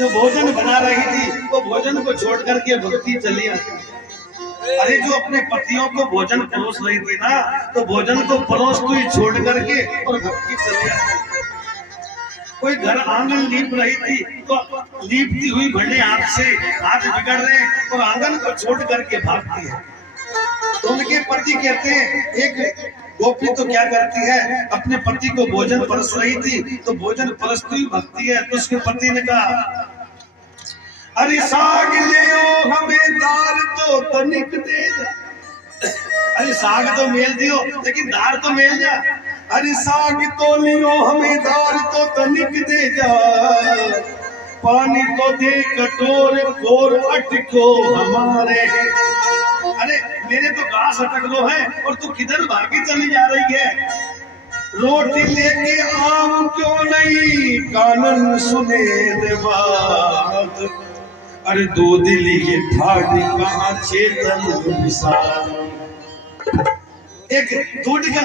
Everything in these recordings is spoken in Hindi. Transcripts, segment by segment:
जो भोजन बना रही थी वो भोजन को छोड़ करके भक्ति चली आती। अरे जो अपने पतियों को भोजन परोस रही थी ना, तो भोजन को परोस हुई छोड़ करके और भक्ति चली आती। कोई घर आंगन लीप रही थी तो लीपती हुई भले हाथ से हाथ बिगड़ रहे और आंगन को छोड़ करके भागती है। तो उनके पति कहते हैं, एक गोपी तो क्या करती है, अपने पति को भोजन परस रही थी तो भोजन परसती हुई भक्ति है। तो उसके पति ने कहा, अरे साग ले हमें दार तो तनिक दे जा। अरे साग तो मेल दियो लेकिन दार तो मेल जा। अरे साग तो लियो हमें दार तो तनिक दे जा। पानी तो दे कटोर गोर अटको हमारे। अरे मेरे तो घास अटक लो है और तू किधर भागी चली जा रही है। रोटी लेके आऊं क्यों नहीं कानन सुने दे बात। अरे दूध लिए ठाडी कहाँ चेतन विशाल। एक दूध का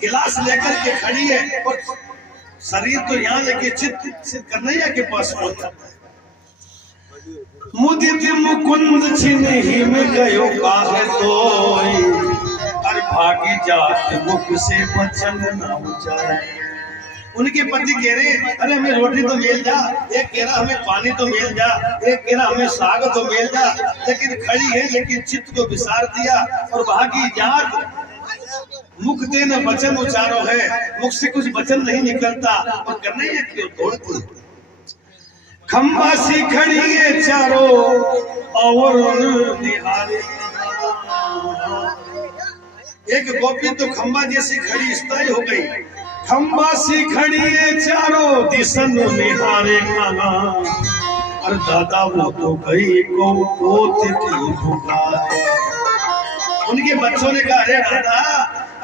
गिलास लेकर के खड़ी है और शरीर तो यहाँ लेके चित कन्हैया के पास पहुंचा। मुदित मुकुंद छिनहि में गयो काहे तोई। अरे भागी जात मुख से वचन न उचारे। उनके पति कह रहे, अरे हमें रोटी तो मिल जा, एक कह रहा हमें पानी तो मिल जा, एक कह रहा हमें साग तो मिल जा, लेकिन खड़ी है लेकिन चित्त को विसार दिया और भागी जात मुख देना वचन उचारो है। मुख से कुछ वचन नहीं निकलता और कन्हैया क्यों दौड़ती। खम्बा सी खड़ी है चारों और निहारे। एक गोपी तो खम्बा जैसी खड़ी स्थायी हो गई। खम्बा सी खड़ी है चारों दिशन निहारे खाना। और दादा वो तो गई को पोत की पुकार। उनके बच्चों ने कहा, अरे दादा,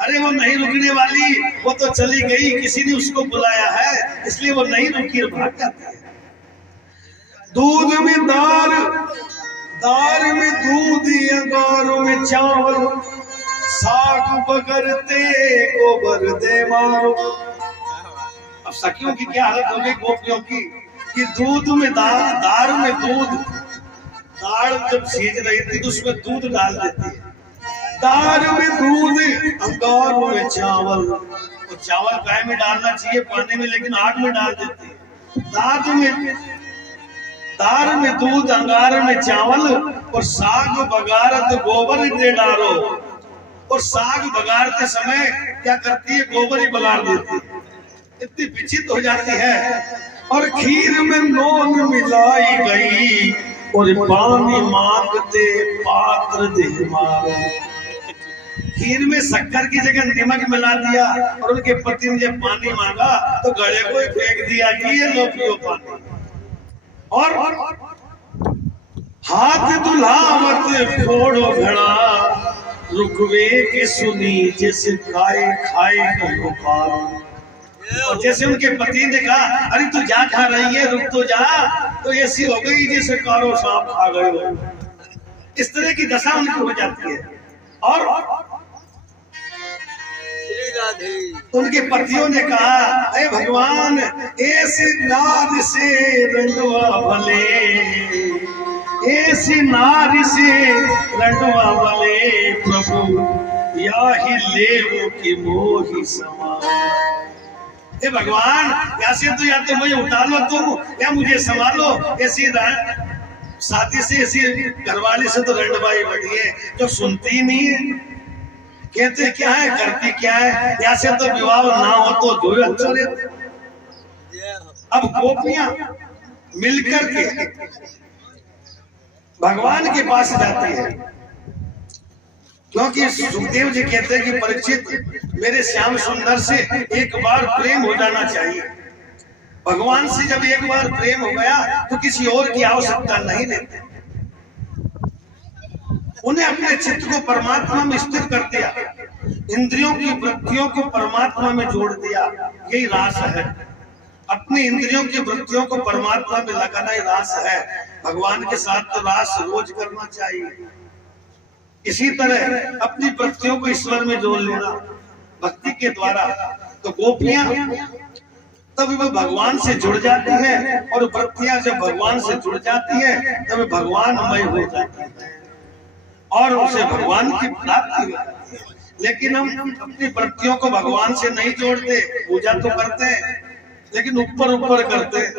अरे वो नहीं रुकने वाली, वो तो चली गई, किसी ने उसको बुलाया है इसलिए वो नहीं रुकी और भाग जाती है। दूध में दार, दार में दूध, अंगारों में चावल, साग बगरते गोबर दे मारो। अब सखियों की क्या हालत हो गई गोपियों की कि दूध में दार, दार में दूध। दाल जब सीज रही थी तो उसमें दूध डाल देती है। दार में दूध, अंगारों में चावल। तो चावल गाय में डालना चाहिए पानी में, लेकिन आग में डाल देती है। दार में दूध, अंगार में चावल और साग बगारत गोबर दे डालो। और साग बगाड़ते समय क्या करती है, गोबर ही बगाड़ देती है, इतनी विचित्र हो जाती है। और खीर में नून मिलाई गई और पानी मांगते पात्र दे मारो। खीर में शक्कर की जगह नमक मिला दिया और उनके पति ने जब पानी मांगा तो गले को ही फेंक दिया कि ये लो पियो पानी। और हाथ दुल्हावत फोड़ो घड़ा, रुकवे के सुनी जैसे खाए खाए कहो पारो। और जैसे उनके पति ने कहा, अरे तू जा खा रही है, रुक तो जा, तो ऐसी हो गई जैसे कारो सांप खा गए हो। इस तरह की दशा उनकी हो जाती है। और उनके पतियों ने कहा, अरे भगवान, ऐसे नार से रंडवा भले, ऐसी नारी से रंडवा भले प्रभु, या ही ले की मोही समा। हे भगवान, या से तो या तो मुझे उठा लो तुम या मुझे संभालो। ऐसी साथी से, ऐसी घरवाली से तो रंडवाई बढ़ी है जो सुनती नहीं है। कहते क्या है, करती क्या है, या से तो विवाह ना हो तो जो अच्छा रहते। अब गोपियां मिलकर के भगवान के पास जाती है, क्योंकि सुखदेव जी कहते हैं कि परीक्षित, मेरे श्याम सुंदर से एक बार प्रेम हो जाना चाहिए। भगवान से जब एक बार प्रेम हो गया तो किसी और की आवश्यकता नहीं रहती। उन्हें अपने चित्त को परमात्मा में स्थिर कर दिया, इंद्रियों की वृत्तियों को परमात्मा में जोड़ दिया। यही रास है, अपनी इंद्रियों की वृत्तियों को परमात्मा में लगाना ही रास है। भगवान के साथ तो रास रोज करना चाहिए। इसी तरह अपनी वृत्तियों को ईश्वर में जोड़ लेना भक्ति के द्वारा। तो गोपियां तभी वो भगवान से जुड़ जाती है, और वृत्तियां जब भगवान से जुड़ जाती है तभी भगवानमय हो जाती है और उसे भगवान की प्राप्ति हो जाती है। लेकिन हम अपनी वृत्तियों को भगवान से नहीं जोड़ते, पूजा तो करते हैं लेकिन ऊपर ऊपर करते हैं।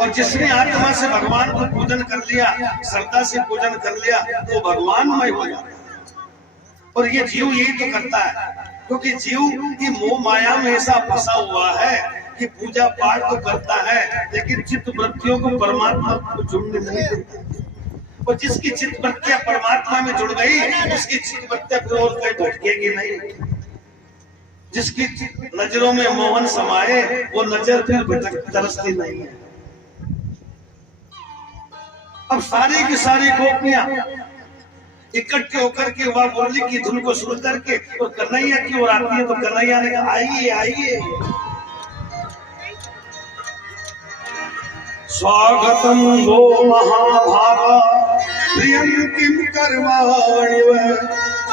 और जिसने आत्मा से भगवान को पूजन कर लिया, श्रद्धा से पूजन कर लिया, तो भगवानमय हो जाता है। और ये जीव यही तो करता है, क्योंकि जीव की मोह माया में ऐसा फंसा हुआ है कि पूजा पाठ तो करता है लेकिन चित्त वृत्तियों को परमात्मा को जुड़ने नहीं देता। और जिसकी चित्त वृत्तियां परमात्मा में जुड़ गई, उसकी चित्त वृत्तियां फिर और कहीं भटकेगी नहीं। जिसकी नजरों में मोहन समाये, वो नजर फिर भटक तरसती नहीं है। अब सारी की सारी गोपियां इकट्ठे होकर के वह मुरली की धुन को सुन करके और कन्हैया की ओर आती है, तो कन्हैया ने कहा आइए आइए, स्वागतम गो महाभागा प्रियं किम कर्माणि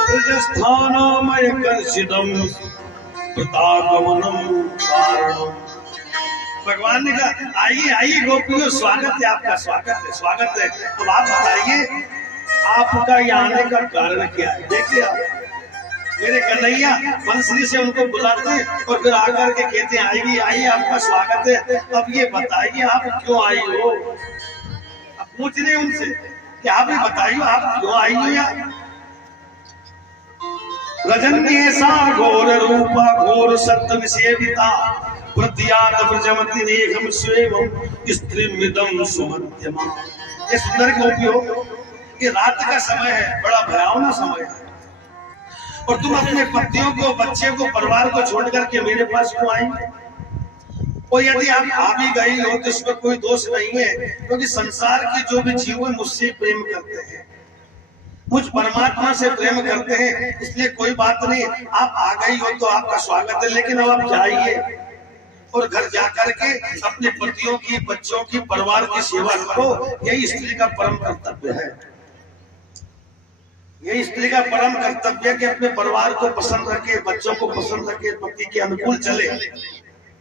ब्रजस्थानमय कर्षितम प्रतागमनम कारणम। भगवान ने कहा आइए आइए गोपियों, स्वागत है आपका, स्वागत है स्वागत है। अब आप बताइए आपका यहाँ आने का कारण क्या है? देखिए आप, मेरे कन्हैया बंसरी से उनको बुलाते हैं और फिर आकर के कहते हैं आइए आइए आपका स्वागत है। अब ये बताइए आप क्यों आई हो? अब पूछ रहे उनसे कि आप ही बताइए आप क्यों आई हो यहाँ? रजनी ऐसा घोर रूपा घोर सत्य सेविता प्रत्यात प्रजमति नेहम स्वेवम स्त्रीमिदम सुमध्यमा। ये सुंदर गोपी हो, ये रात का समय है, बड़ा भयावना समय है, और तुम अपने पतियों को, बच्चे को, परिवार को छोड़ करके मेरे पास क्यों आई? और यदि आप आ भी गई हो तो इसमें कोई दोष नहीं है, क्योंकि संसार के जो भी जीव मुझसे प्रेम करते हैं, मुझ परमात्मा से प्रेम करते हैं, इसलिए कोई बात नहीं। आप आ गई हो तो आपका स्वागत है, लेकिन अब आप जाइए और घर जाकर के अपने पतियों की, बच्चों की, परिवार की सेवा करो। यही स्त्री का परम कर्तव्य है। यही स्त्री का परम कर्तव्य है कि अपने परिवार को पसंद रखे, बच्चों को पसंद रखे, पति के अनुकूल चले।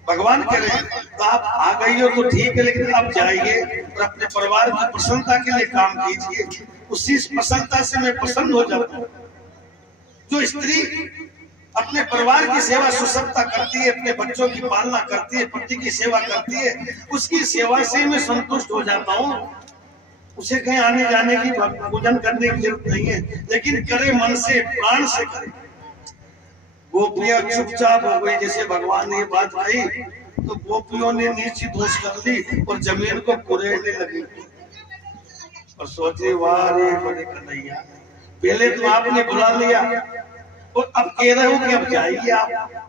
भगवान कह रहे हैं तो आप आ गई हो तो ठीक है, लेकिन आप जाइए और अपने परिवार की प्रसन्नता के लिए काम कीजिए। उसी प्रसन्नता से मैं प्रसन्न हो जाता हूँ। जो स्त्री अपने परिवार की सेवा सुसप्ता करती है, अपने बच्चों की पालना करती है, पति की सेवा करती है, उसकी सेवा से मैं संतुष्ट हो जाता हूँ। उसे कहीं आने जाने की, पूजन करने की जरूरत नहीं है, लेकिन करे मन से, प्राण से करे। गोपियां चुपचाप हो गई। जैसे भगवान ने ये बात कही तो गोपियों ने नीची दोष कर दी और जमीन को कुरेदने लगी और सोचे वाह रे बड़े कन्हैया, पहले तो आपने बुला लिया और अब कह रहे हो कि अब जाइए आप।